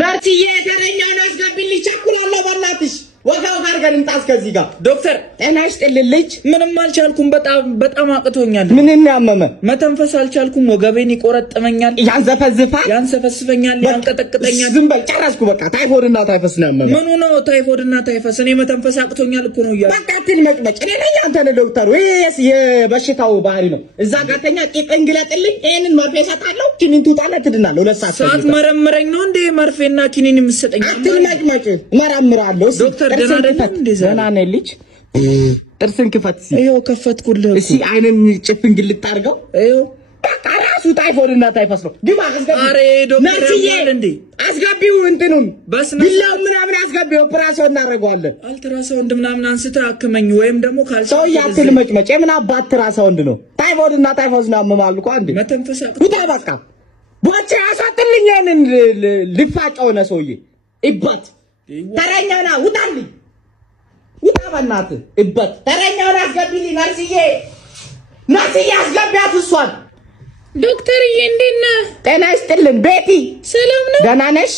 ናርቲዬ ተረኛውን አስገቢልኝ ቸኩላለሁ በእናትሽ ወጋው ጋር እንጣስ ከዚህ ጋር ዶክተር ጤና ይስጥልኝ ልጅ ምንም አልቻልኩም በጣም አቅቶኛል ምን ያመመ መተንፈስ አልቻልኩም ወገቤን ይቆረጥመኛል ያንሰፈስፈኛል ያንቀጠቅጠኛል ዝም በል ጨረስኩ በቃ ታይፎድና ታይፈስ ነው ያመመ ምን ነው ታይፎድና ታይፈስ እኔ መተንፈስ አቅቶኛል እኮ ነው በቃ ትልመጭመጭ እኔ ነኝ አንተ ነህ ዶክተሩ ይሄስ የበሽታው ባህሪ ነው እዛ ጋርተኛ ቂጥን ግለጥልኝ ይሄንን መርፌ ሰጣለሁ ኪኒን ትውጣለህ ትድናለህ 2 ሰዓት መረምረኝ ነው እንዴ መርፌና ኪኒን የምትሰጠኝ አትልመጭመጭ መራምራለሁ ዶክተር ደህና ነህ ልጅ ጥርስን ክፈት ይሄው ከፈትኩልህ እሺ አይነን ጭፍን ግልጥ አድርገው ይሄው በቃ ራሱ ታይፎድና ታይፈስ ነው ግባ አስገቢ አሬ ዶክተር እንዴ አስገቢው እንትኑን ቢላው ምናምን አስገቢው ኦፕራሲዮን እናደርገዋለን አልትራሳውንድ ምናምን አንስተህ አክመኝ ወይም ደግሞ ሰው ያትልመጭመጭ ምን አባት አልትራሳውንድ ነው ታይፎድና ታይፎስ ነው ያመማል እኮ አንዴ መተንፈስ ውጣ በቃ ቦቼ ያሳጥልኝ ያንን ልፋጫው ነው ሰውዬ ይባት ተረኛና ውጣልኝ ውጣ በእናትህ እበት ተረኛውን አስገቢልኝ ናርሲዬ አስገቢያት እሷን ዶክተርዬ እንዴት ነህ ጤና ይስጥልን ቤቲ ሰላም ነው ደህና ነሽ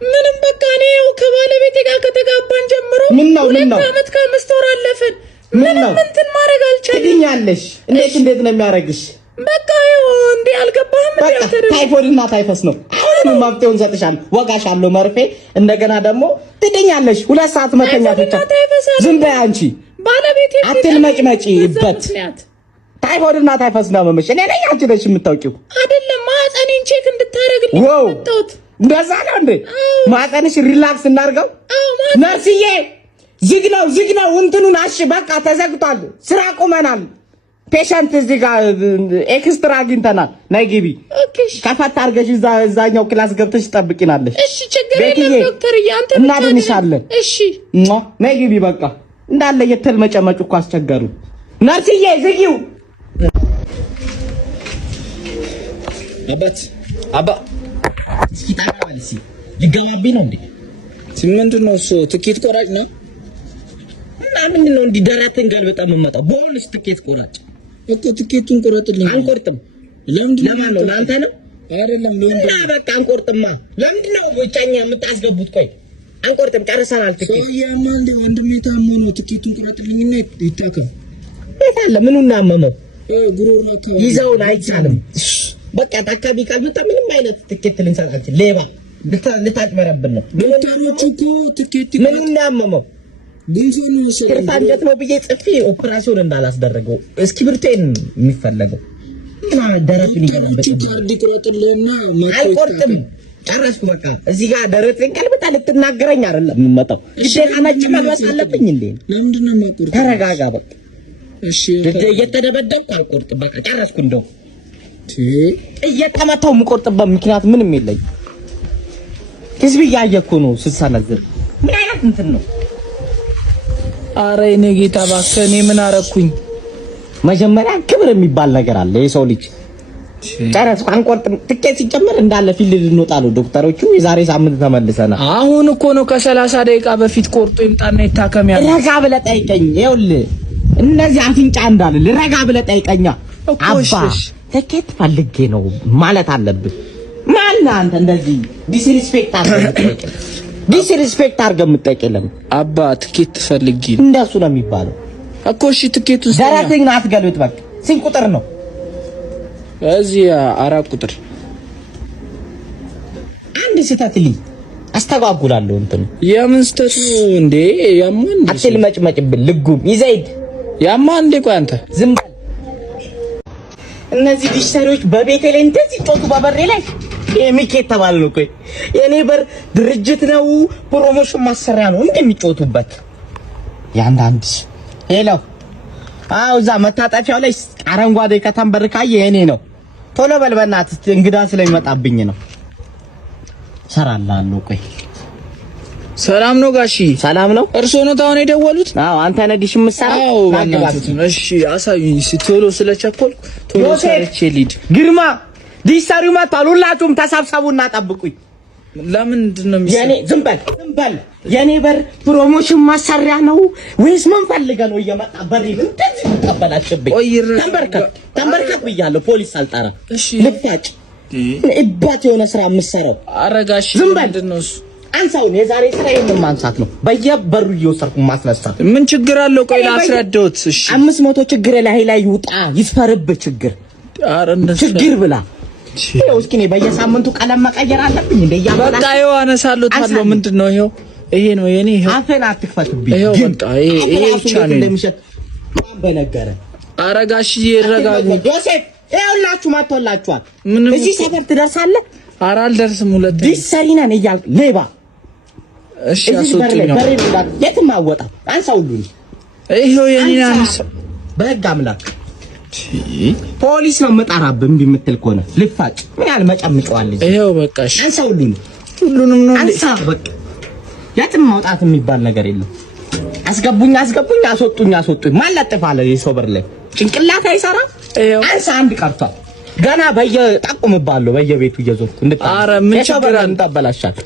ምንም በቃ እኔው ከባለቤቴ ጋር ከተጋባን ጀምሮ ምን ነው 2 ዓመት ከ5 ወር አለፈን ምንም እንትን ማድረግ አልቻልኩም ትድኛለሽ እንዴት ነው የሚያረግሽ በቃ ይኸው እንዴ አልገባህም እንዴ ታይፎድና ታይፈስ ነው አሁን ማብጤውን ሰጥሻለሁ ወጋሻለሁ መርፌ እንደገና ደግሞ ትድኛለሽ 2 ሰዓት መተኛት ብቻ ዝም በይ አንቺ ባለቤቴ አትልመጭመጪ ይበት ታይፎድና ታይፈስ ነው ያመመሽ እኔ ነኝ አንቺ ነሽ የምታውቂው አይደለም ማህፀኔን ቼክ እንድታረግልኝ መጣሁት እንደዛ ነው እንዴ ማህፀንሽ ሪላክስ እናርገው ናርሲዬ ዝግ ነው እንትኑን አሽ በቃ ተዘግቷል ስራ ቆመናል ፔሸንት እዚህ ጋር ኤክስትራ አግኝተናል ነይ ግቢ ከፈት አድርገሽ እዛኛው ክላስ ገብተሽ ትጠብቂናለሽ እሺ ችግር የለም ዶክተር ያንተ እናድንሻለን እሺ ነይ ግቢ በቃ እንዳለ የተልመጨመጩ እኮ አስቸገሩ ናርሲዬ ዝጊው አባ እስኪ ታውቃለሽ ልገባብኝ ነው እንዴ ምንድነው እሱ ትኬት ቆራጭ ነው እና ምንድነው እንዲ ደረትን ገልበጣ መመጣው ቦንስ ትኬት ቆራጭ እኮ ትኬቱን ቆረጥልኝ አንቆርጥም ለማን ነው ለአንተ ነው አይደለም ለወንድ እና በቃ አንቆርጥማ ለምንድነው ወጫኛ የምታስገቡት ቆይ አንቆርጥም ጨርሰናል ትኬት ሰውዬማ እንደ ወንድሜ ታመመ ትኬቱን ቆረጥልኝና ይታከም የታለ ምኑን አመመው ጉሮሮ አካባቢ ይዘውን አይቻልም በቃ ታካቢ ካልመጣ ምንም አይነት ትኬት ልንሰጣችሁ ሌባ ልታጭበረብን ነው ዶክተሮቹ እኮ ትኬት ምኑን አመመው ጉንፋን ነው ከፋንጀት ነው ብዬ ጽፌ ኦፕራሲዮን እንዳላስደረገው እስኪብርቴን የሚፈለገው እና ደረቱን ይገለበጥ ካርድ ይቆረጥልህና አይቆርጥም ጨረስኩ በቃ እዚህ ጋር ደረቴን ቀልብታ ልትናገረኝ አይደለም የምመጣው ግዴታ ነጭ መልበስ አለብኝ እንዴ ለምንድን ነው የማቆርጥ ተረጋጋ በቃ እሺ እየተደበደብኩ አልቆርጥም በቃ ጨረስኩ እንደው እየተመታው የምቆርጥበት ምክንያት ምንም የለኝ ህዝብ እያየኩ ነው ስሰነዝር ምን አይነት እንትን ነው አረ እኔ ጌታ እባክህ እኔ ምን አረኩኝ መጀመሪያ ክብር የሚባል ነገር አለ የሰው ልጅ ጨረስኩ አንቆርጥም ትኬት ሲጨመር እንዳለ ፊልድ ልንወጣ ነው ዶክተሮቹ የዛሬ ሳምንት ተመልሰና አሁን እኮ ነው ከ30 ደቂቃ በፊት ቆርጦ ይምጣና ይታከም ያለ ረጋ ብለህ ጠይቀኝ ይኸውልህ እነዚህ አፍንጫ እንዳለ ረጋ ብለህ ጠይቀኛ አባ ትኬት ፈልጌ ነው ማለት አለብህ ማን አንተ እንደዚህ ዲስሪስፔክት አድርገህ የምትጠይቀኝ አባ ትኬት ፈልጌ እንደሱ ነው የሚባለው እኮ እሺ ትኬቱ ደረትህን አትገልብጥ በቃ ስንት ቁጥር ነው እዚህ 4 ቁጥር አንድ ስህተትልኝ አስተጓጉላለሁ እንትን የምን ስህተት ነው እንዴ ያማን አትልመጭመጭብን ልጉም ይዘይድ ያማን እንዴ ቆይ አንተ ዝም በል እነዚህ ዲሽተሮች በቤቴ ላይ እንደዚህ ጮቱ በበሬ ላይ የሚኬት ተባለ ነው ቆይ የኔ በር ድርጅት ነው ፕሮሞሽን ማሰሪያ ነው እንደሚጮቱበት ያንዳንድ ሄሎ አው እዛ መታጠፊያው ላይ አረንጓዴ ከተንበር ካየ የኔ ነው ቶሎ በል በእናትህ እንግዳ ስለሚመጣብኝ ነው ሰራላለሁ ቆይ ሰላም ነው ጋሺ ሰላም ነው እርሶ ነው ታውን የደወሉት አዎ አንተ ነዲሽ ምሰራው እሺ አሳዩኝ ቶሎ ስለቸኮል ቶሎ ሰርቼ ሊድ ግርማ ዲሽተሪው መጣሉ ሁላችሁም ተሰብሰቡና ጠብቁኝ ለምንድን ነው የኔ ዝም በል የኔ በር ፕሮሞሽን ማሰሪያ ነው ወይስ ምን ፈልገህ ነው እየመጣ በር እንደዚህ ተቀበላችብኝ ተንበርከክ ብያለሁ ፖሊስ አልጠራ ልፋጭ እባት የሆነ ስራ የምትሰራው አረጋሽ ምንድነው እሱ? አንሳውን የዛሬ ስራ ይሄንን ማንሳት ነው። በየበሩ እየወሰድኩ ማስነሳት ምን ችግር አለው? ቆይ ላስረዳውት። እሺ 500 ችግር ላይ ይውጣ ይስፈርብህ ችግር። ኧረ እንደሱ ችግር ብላ ይኸው እስኪ እኔ በየሳምንቱ ቀለም መቀየር አለብኝ እንደ ያባላ በቃ ይኸው አነሳለሁ። ምንድነው ይኸው? ይሄ ነው የኔ። ይኸው አፈን አትክፈትብኝ። ይኸው በቃ ይሄ ቻሌንጅ እንደሚሸጥ ማን በነገረ። አረጋሽ ይረጋጉ። ዮሴፍ ይኸውላችሁ ማጥቶላችኋል። እዚህ ሰፈር ትደርሳለህ? ኧረ አልደርስም። ሁለት ዲሰሪና ነው እያልኩ ሌባ። እሺ አስወጡኝ ነው የትም አወጣ አንሳውልኝ። ይኸው የኔ አንሳ በህግ አምላክ ፖሊስ ነው መጣራብ እምቢ የምትል ከሆነ ልፋጭ ምን ያህል መጨምጨዋለኝ። ይኸው በቃ እሺ አንሳውልኝ። ሁሉንም ነው አንሳ በቃ የትም ማውጣት የሚባል ነገር የለም። አስገቡኝ አስወጡኝ ማለጥፋለ የሰው በር ላይ ጭንቅላት አይሰራ። አንሳ አንድ ቀርቷል ገና በየጠቁምባለሁ በየቤቱ እየዞርኩ ኧረ ምን ችግር አለ? ታበላሻል።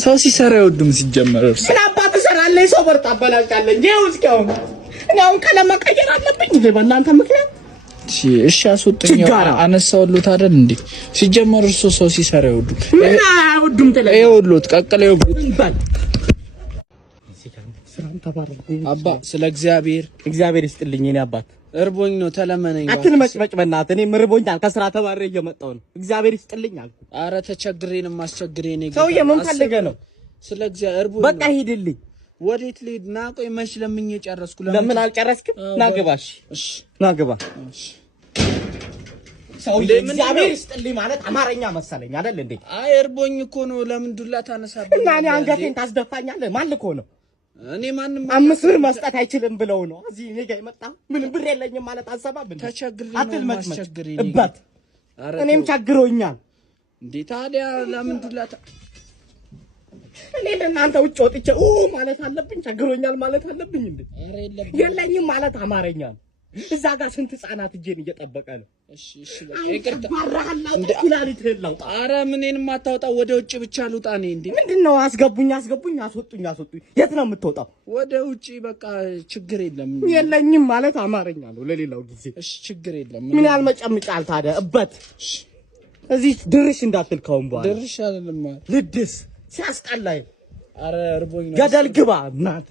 ሰው ሲሰራ ይወድም ሲጀመር እርሱ ምን አባት ሰራለህ? ሰው በር ታበላሻለህ እንጂ እስኪው እኔ አሁን ቀለም መቀየር አለብኝ እንዴ በእናንተ ምክንያት? እሺ አስወጡኝ። አነሳውሉት አይደል እንዴ? ሲጀመር እርሱ ሰው ሲሰራ ይወድም ምን አይወድም ተለይ ይወሉት ቀቀለው ይባል አባ ስለ እግዚአብሔር ይስጥልኝ። እኔ አባት እርቦኝ ነው ተለመነኝ። አትልመጭመጭ በእናትህ እኔ ምርቦኛል። ከስራ ተባረረ እየመጣሁ ነው። እግዚአብሔር ይስጥልኝ አልኩ። ኧረ ተቸግሬንም አስቸግሬኔ ሰውዬ ምን ፈልገህ ነው? ስለ እግዚአብሔር እርቦኝ በቃ ሂድልኝ። ወዴት ልሂድ? ና ቆይ መች ለምኜ ጨረስኩ። ለምን አልጨረስክም? ና ግባ። እሺ ና ግባ። እሺ ሰውዬ እግዚአብሔር ይስጥልኝ ማለት አማርኛ መሰለኝ አይደል እንዴ? አይ እርቦኝ እኮ ነው። ለምን ዱላ ታነሳብኝ? እና እኔ አንገቴን ታስደፋኛለህ? ማን ልኮ ነው? እኔ ማንንም 5 ብር መስጠት አይችልም ብለው ነው እዚህ እኔ ጋር የመጣው። ምን ብር የለኝም ማለት አሰባብ እንዴ? ተቸግሬ ነው ማስቸግሬ እባት እኔም ቸግሮኛል እንዴ። ታዲያ ለምን ዱላ እኔ ለእናንተ ውጭ ወጥቼ ማለት አለብኝ? ቸግሮኛል ማለት አለብኝ እንዴ? የለኝም ማለት አማርኛ ነው። እዛ ጋር ስንት ህፃናት እጄን እየጠበቀ ነው። እሺ በቃ ይቅርታ። ኧረ ምኔንም አታውጣው። ወደ ውጭ ብቻ ልውጣ እኔ እንዴ? ምንድነው? አስገቡኝ አስወጡኝ። የት ነው የምትወጣው? ወደ ውጭ በቃ ችግር የለም። የለኝም ማለት አማርኛ ነው ለሌላው ጊዜ። እሺ ችግር የለም። ምን ያልመጨምጫል ታዲያ? እበት እዚህ ድርሽ እንዳትል ካሁን በኋላ ድርሽ አይደለም ልድስ ሲያስጠላኝ። ኧረ እርቦኝ ነው። ገደል ግባ እናት